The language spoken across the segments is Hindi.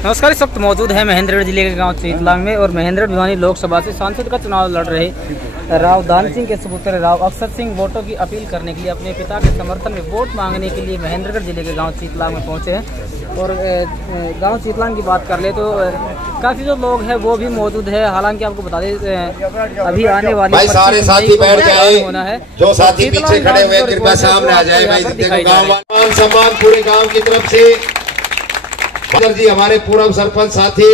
नमस्कार। इस वक्त मौजूद है महेंद्रगढ़ जिले के गांव चीतलांग में और महेंद्रगढ़ भिवानी लोकसभा से सांसद का चुनाव लड़ रहे राव दान सिंह के सुपुत्र राव अक्षर सिंह वोटों की अपील करने के लिए अपने पिता के समर्थन में वोट मांगने के लिए महेंद्रगढ़ जिले के गांव चीतलांग में पहुंचे हैं। और गांव चीतलांग की बात कर ले तो काफी जो लोग हैं वो भी मौजूद है। हालांकि आपको बता दें अभी आने वाली सारे साथी बैठ जाए, होना है जो साथी पीछे खड़े हुए कृपया सामने आ जाए। भाई गाँव सम्मान पूरे गाँव की तरफ से जी हमारे पूर्व सरपंच साथी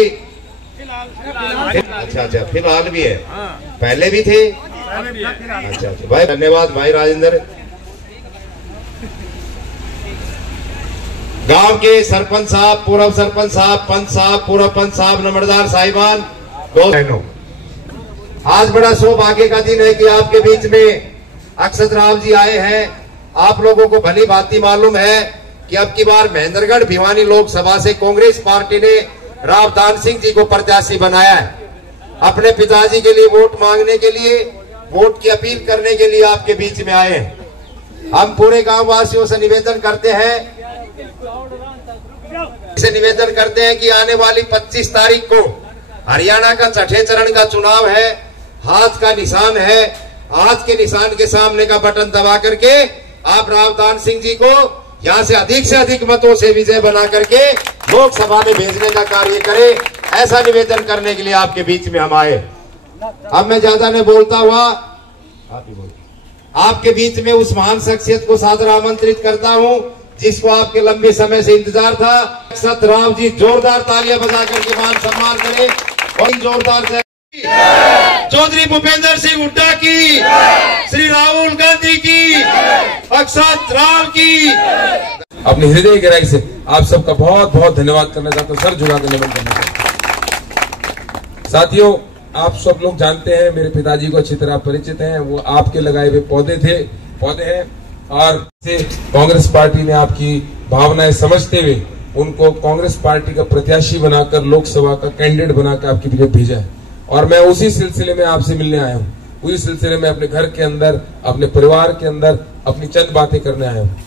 अच्छा फिलहाल भी है, पहले भी थे। अच्छा भाई धन्यवाद भाई राजेंद्र। गांव के सरपंच साहब, पूर्व सरपंच साहब, पंच साहब, पूर्व पंच साहब, नंबरदार साहिबान, दोस्तों आज बड़ा सौभाग्य का दिन है कि आपके बीच में अक्षत राव जी आए हैं। आप लोगों को भली भांति मालूम है कि अब की बार महेंद्रगढ़ भिवानी लोकसभा से कांग्रेस पार्टी ने राव दान सिंह जी को प्रत्याशी बनाया है। अपने पिताजी के लिए वोट मांगने के लिए, वोट की अपील करने के लिए आपके बीच में आए हैं। हम पूरे गांव वासियों से निवेदन करते हैं कि आने वाली 25 तारीख को हरियाणा का छठे चरण का चुनाव है। हाथ का निशान है, हाथ के निशान के सामने का बटन दबा करके आप राव दान सिंह जी को यहाँ से अधिक मतों से विजय बना करके लोकसभा में भेजने का कार्य करें। ऐसा निवेदन करने के लिए आपके बीच में हम आए। अब मैं ज्यादा नहीं बोलता हुआ आपके बीच में उस महान शख्सियत को सादर आमंत्रित करता हूं जिसको आपके लंबे समय से इंतजार था। अक्षत राव जी जोरदार तालियां बजा करके मान सम्मान करें और जोरदार से चौधरी भूपेंद्र सिंह हुड्डा की, श्री राहुल गांधी की, अक्षत राव की। अपने हृदय गहराई से आप सबका बहुत बहुत धन्यवाद करना चाहता हूँ, सर झुकाकर नमन करना चाहता हूँ। साथियों आप सब लोग जानते हैं, मेरे पिताजी को अच्छी तरह परिचित हैं। वो आपके लगाए हुए पौधे हैं और कांग्रेस पार्टी ने आपकी भावनाएं समझते हुए उनको कांग्रेस पार्टी का प्रत्याशी बनाकर लोकसभा का कैंडिडेट बनाकर आपके लिए भेजा है। और मैं उसी सिलसिले में आपसे मिलने आया हूँ। उसी सिलसिले में अपने घर के अंदर, अपने परिवार के अंदर अपनी चंद बातें करने आया हूँ।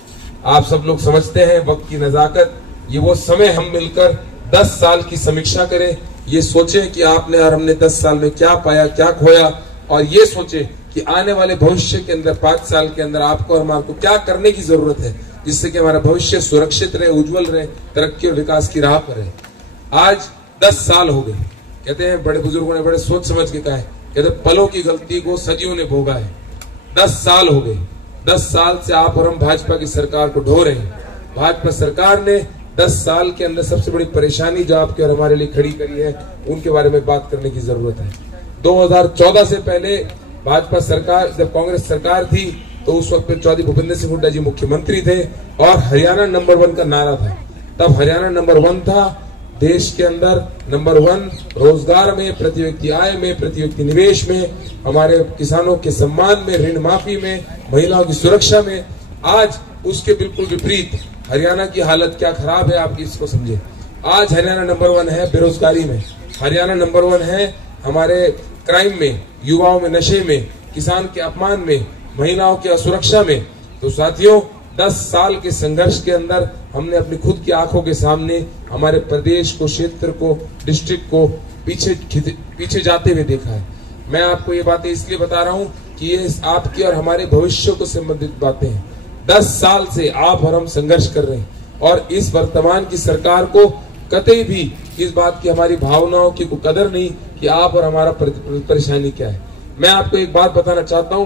आप सब लोग समझते हैं वक्त की नजाकत, ये वो समय हम मिलकर 10 साल की समीक्षा करें, ये सोचें कि आपने और हमने 10 साल में क्या पाया, क्या खोया, और ये सोचें कि आने वाले भविष्य के अंदर 5 साल के अंदर आपको और हमारे को क्या करने की जरूरत है जिससे कि हमारा भविष्य सुरक्षित रहे, उज्जवल रहे, तरक्की और विकास की राह पर रहे। आज 10 साल हो गए। कहते हैं बड़े बुजुर्गों ने बड़े सोच समझ के कहा है, कहते पलों की गलती को सदियों ने भोगा है। 10 साल हो गए। 10 साल से आप और हम भाजपा की सरकार को ढो रहे हैं। भाजपा सरकार ने 10 साल के अंदर सबसे बड़ी परेशानी जो आपके और हमारे लिए खड़ी करी है उनके बारे में बात करने की जरूरत है। 2014 से पहले भाजपा सरकार, जब कांग्रेस सरकार थी तो उस वक्त चौधरी भूपेंद्र सिंह हुड्डा जी मुख्यमंत्री थे और हरियाणा नंबर 1 का नारा था। तब हरियाणा नंबर 1 था देश के अंदर, नंबर 1 रोजगार में, प्रति व्यक्ति आय में, प्रति व्यक्ति निवेश में, हमारे किसानों के सम्मान में, ऋण माफी में, महिलाओं की सुरक्षा में। आज उसके बिल्कुल विपरीत हरियाणा की हालत क्या खराब है आप इसको समझे। आज हरियाणा नंबर 1 है बेरोजगारी में, हरियाणा नंबर 1 है हमारे क्राइम में, युवाओं में नशे में, किसान के अपमान में, महिलाओं की असुरक्षा में। तो साथियों 10 साल के संघर्ष के अंदर हमने अपनी खुद की आंखों के सामने हमारे प्रदेश को, क्षेत्र को, डिस्ट्रिक्ट को पीछे जाते हुए देखा है। मैं आपको ये बातें इसलिए बता रहा हूं कि ये आपकी और हमारे भविष्य को संबंधित बातें हैं। 10 साल से आप और हम संघर्ष कर रहे हैं और इस वर्तमान की सरकार को कतई भी इस बात की, हमारी भावनाओं की कोई कदर नहीं कि आप और हमारा परेशानी क्या है। मैं आपको एक बात बताना चाहता हूं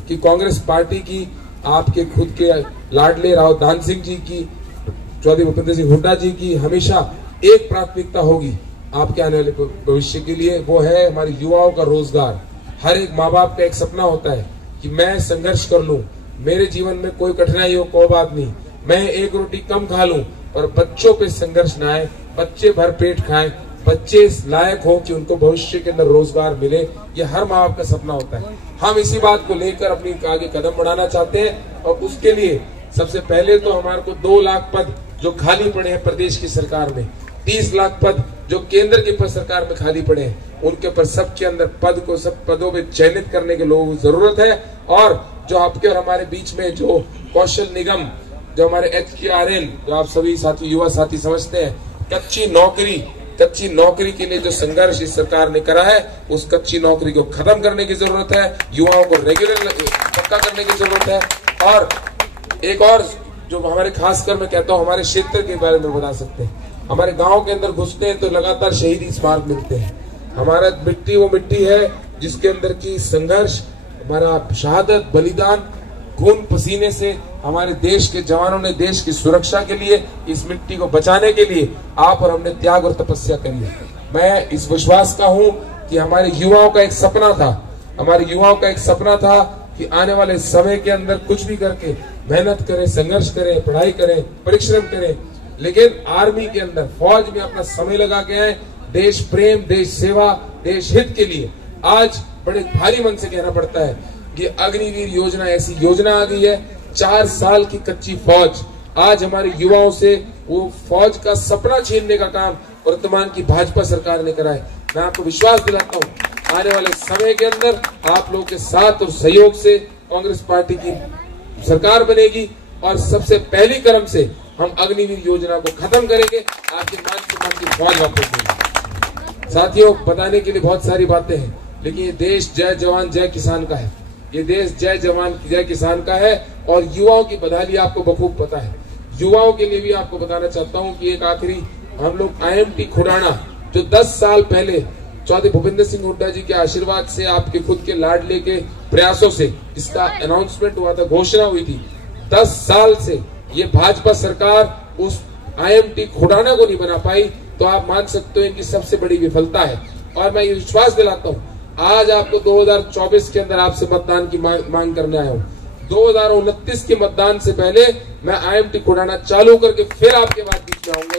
कि कांग्रेस पार्टी की, आपके खुद के लाडले राव दान सिंह जी की, चौधरी भूपेंद्र सिंह हुड्डा जी की हमेशा एक प्राथमिकता होगी आपके आने वाले भविष्य के लिए, वो है हमारे युवाओं का रोजगार। हर एक माँ बाप का एक सपना होता है कि मैं संघर्ष कर लूं, मेरे जीवन में कोई कठिनाई हो कोई बात नहीं, मैं एक रोटी कम खा लूं, पर बच्चों पे संघर्ष न आए, बच्चे भर पेट खाएं, बच्चे लायक हो कि उनको भविष्य के अंदर रोजगार मिले। ये हर माँ बाप का सपना होता है। हम इसी बात को लेकर अपनी आगे कदम बढ़ाना चाहते हैं और उसके लिए सबसे पहले तो हमारे को 2 लाख पद जो खाली पड़े हैं प्रदेश की सरकार में, 30 लाख पद जो केंद्र की सरकार में खाली पड़े हैं, उनके ऊपर सबके अंदर सब पदों में चयनित करने के लोगों की जरूरत है। और जो आपके और हमारे बीच में जो कौशल निगम, जो हमारे HKRN, जो आप सभी साथी युवा साथी समझते हैं, कच्ची नौकरी के लिए जो संघर्ष इस सरकार ने करा है, उस कच्ची नौकरी को खत्म करने की जरूरत है। युवाओं को रेगुलर पक्का करने की जरूरत है। और एक और जो हमारे, खासकर मैं कहता हूँ हमारे क्षेत्र के बारे में बता सकते हैं, हमारे गांव के अंदर घुसते हैं तो लगातार शहीदी स्मारक मिलते हैं। हमारा मिट्टी वो मिट्टी है जिसके अंदर की संघर्ष, हमारा शहादत, बलिदान, खून पसीने से हमारे देश के जवानों ने देश की सुरक्षा के लिए, इस मिट्टी को बचाने के लिए आप और हमने त्याग और तपस्या करी है। मैं इस विश्वास का हूं कि हमारे युवाओं का एक सपना था कि आने वाले समय के अंदर कुछ भी करके मेहनत करें, संघर्ष करें, पढ़ाई करें, परिश्रम करें, लेकिन आर्मी के अंदर, फौज में अपना समय लगा के आए, देश प्रेम, देश सेवा, देश हित के लिए। आज बड़े भारी मन से कहना पड़ता है कि अग्निवीर योजना ऐसी योजना आ गई है। 4 साल की कच्ची फौज, आज हमारे युवाओं से वो फौज का सपना छीनने का काम वर्तमान की भाजपा सरकार ने करा है। मैं आपको विश्वास दिलाता हूँ आने वाले समय के अंदर आप लोगों के साथ और सहयोग से कांग्रेस पार्टी की सरकार बनेगी और सबसे पहली कदम से हम अग्निवीर योजना को खत्म करेंगे, आपके मान सम्मान की फौज वापस देंगे। साथियों, बताने के लिए बहुत सारी बातें हैं, लेकिन ये देश जय जवान जय किसान का है। ये देश जय जवान जय किसान का है और युवाओं की बदहाली आपको बखूब पता है। युवाओं के लिए भी आपको बताना चाहता हूं कि एक आखिरी, हम लोग IMT खुडाना, जो 10 साल पहले चौधरी भूपेंद्र सिंह हुड्डा जी के आशीर्वाद से, आपके खुद के लाडले के प्रयासों से इसका अनाउंसमेंट हुआ था, घोषणा हुई थी, 10 साल से ये भाजपा सरकार उस IMT खुडाना को नहीं बना पाई, तो आप मान सकते हो इनकी सबसे बड़ी विफलता है। और मैं ये विश्वास दिलाता हूँ, आज आपको 2024 के अंदर आपसे मतदान की मांग करने आया हूँ। 2029 के मतदान से पहले मैं IMT खुडाना चालू करके फिर आपके बाद बीच में आऊंगा।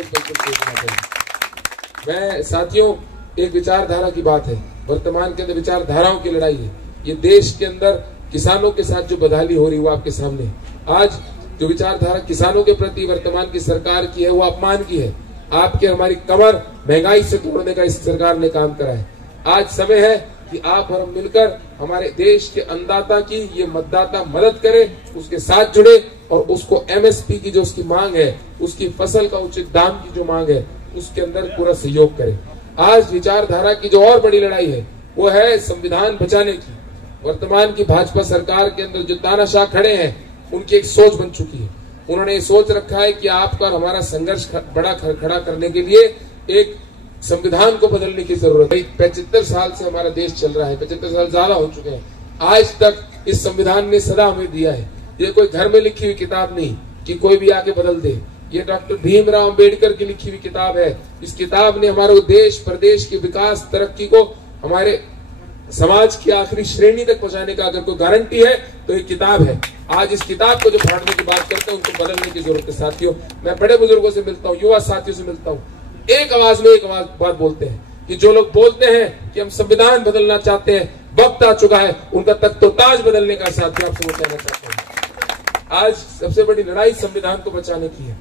मैं साथियों, एक विचारधारा की बात है, वर्तमान के अंदर विचारधाराओं की लड़ाई है। ये देश के अंदर किसानों के साथ जो बदहाली हो रही है वो आपके सामने। आज जो विचारधारा किसानों के प्रति वर्तमान की सरकार की है वो अपमान की है। आपके हमारी कमर महंगाई से तोड़ने का इस सरकार ने काम करा है। आज समय है कि आप और हम मिलकर हमारे देश के अन्नदाता की, ये मतदाता मदद करे, उसके साथ जुड़े और उसको MSP की जो उसकी मांग है, उसकी फसल का उचित दाम की जो मांग है, उसके अंदर पूरा सहयोग करें। आज विचारधारा की जो और बड़ी लड़ाई है वो है संविधान बचाने की। वर्तमान की भाजपा सरकार के अंदर जो तानाशाह खड़े हैं, उनकी एक सोच बन चुकी है। उन्होंने ये सोच रखा है कि आपका और हमारा संघर्ष बड़ा खड़ा करने के लिए एक संविधान को बदलने की जरूरत है। 75 साल से हमारा देश चल रहा है, 75 साल ज्यादा हो चुके हैं। आज तक इस संविधान ने सदा हमें दिया है। ये कोई घर में लिखी हुई किताब नहीं कि कोई भी आके बदल दे। ये डॉक्टर भीमराव अंबेडकर की लिखी हुई किताब है। इस किताब ने हमारे देश प्रदेश के विकास, तरक्की को, हमारे समाज की आखिरी श्रेणी तक पहुंचाने का अगर कोई गारंटी है तो ये किताब है। आज इस किताब को जो फाड़ने की बात करते हैं, उनको बदलने की जरूरत है। साथियों, मैं बड़े बुजुर्गों से मिलता हूँ, युवा साथियों से मिलता हूँ, एक आवाज में एक बात बोलते हैं कि जो लोग बोलते हैं कि हम संविधान बदलना चाहते हैं, वक्त आ चुका है उनका तख्त-ओ-ताज बदलने का। साथियों, आपसे वो कहना चाहता हूँ, आज सबसे बड़ी लड़ाई संविधान को बचाने की है।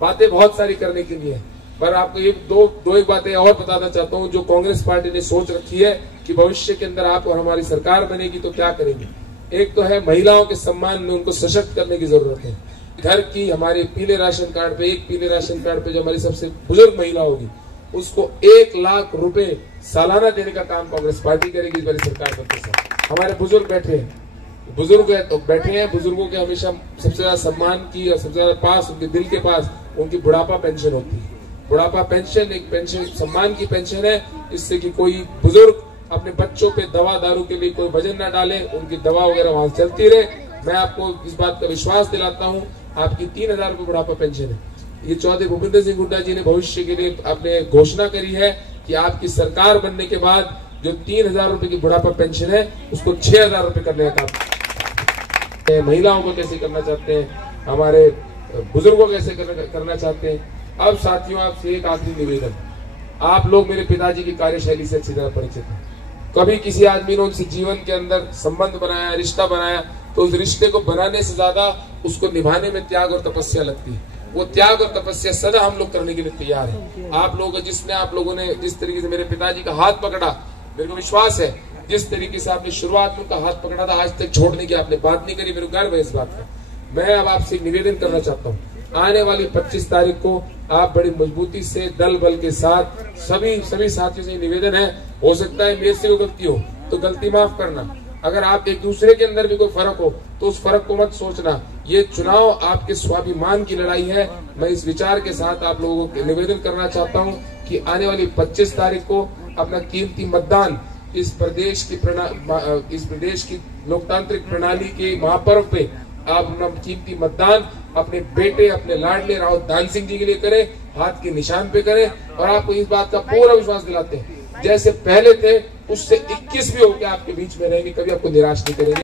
बातें बहुत सारी करने के लिए, पर आपको ये दो एक बातें और बताना चाहता हूँ। जो कांग्रेस पार्टी ने सोच रखी है कि भविष्य के अंदर आप और हमारी सरकार बनेगी तो क्या करेंगे। एक तो है महिलाओं के सम्मान में उनको सशक्त करने की जरूरत है। घर की हमारे पीले राशन कार्ड पे, एक पीले राशन कार्ड पे जो हमारी सबसे बुजुर्ग महिला होगी, उसको 1 लाख रुपए सालाना देने का काम कांग्रेस पार्टी करेगी इस बारी सरकार बनते साथ। हमारे बुजुर्ग बैठे हैं, बुजुर्गों के हमेशा सबसे ज्यादा सम्मान की और सबसे ज्यादा पास, उनके दिल के पास उनकी बुढ़ापा पेंशन होती है। बुढ़ापा पेंशन एक पेंशन, सम्मान की पेंशन है, इससे कि कोई बुजुर्ग अपने बच्चों पे दवा दारू के लिए कोई वजन ना डाले, उनकी दवा वगैरह वहां चलती रहे। मैं आपको इस बात का विश्वास दिलाता हूँ, आपकी 3000 रुपए बुढ़ापा पेंशन है। ये चौधरी भूपेंद्र सिंह हुड्डा जी ने भविष्य के लिए आपने घोषणा करी है कि आपकी सरकार बनने के बाद जो 3000 रुपए की बुढ़ापा पेंशन है उसको 6000 रुपए करने का काम। महिलाओं को कैसे करना चाहते हैं, हमारे बुजुर्गों को कैसे करना चाहते हैं। अब साथियों, आपसे एक आखिरी निवेदन, आप लोग मेरे पिताजी की कार्यशैली से अच्छी तरह परिचित हैं। कभी किसी आदमी ने उनसे जीवन के अंदर संबंध बनाया, रिश्ता बनाया, तो उस रिश्ते को बनाने से ज्यादा उसको निभाने में त्याग और तपस्या लगती है। वो त्याग और तपस्या सदा हम लोग करने के लिए तैयार हैं। आप लोगों ने जिस तरीके से मेरे पिताजी का हाथ पकड़ा, मेरे को विश्वास है जिस तरीके से आपने शुरुआत में उनका हाथ पकड़ा था, आज तक छोड़ने की आपने बात नहीं करी। मेरे को गर्व है इस बात का। मैं अब आपसे एक निवेदन करना चाहता हूँ, आने वाली 25 तारीख को आप बड़ी मजबूती से दल बल के साथ सभी साथियों से निवेदन है, हो सकता है मेरे से कोई गलती हो तो गलती माफ करना। अगर आप एक दूसरे के अंदर भी कोई फर्क हो तो उस फर्क को मत सोचना। ये चुनाव आपके स्वाभिमान की लड़ाई है। मैं इस विचार के साथ आप लोगों को निवेदन करना चाहता हूं कि आने वाली 25 तारीख को अपना कीमती मतदान इस प्रदेश की लोकतांत्रिक प्रणाली के महापर्व पे आप अपना कीमती मतदान अपने बेटे, अपने लाडले राव दान सिंह जी के लिए करें, हाथ के निशान पे करें। और आपको इस बात का पूरा विश्वास दिलाते हैं, जैसे पहले थे उससे 21 भी होकर आपके बीच में रहेंगे, कभी आपको निराश नहीं करेंगे।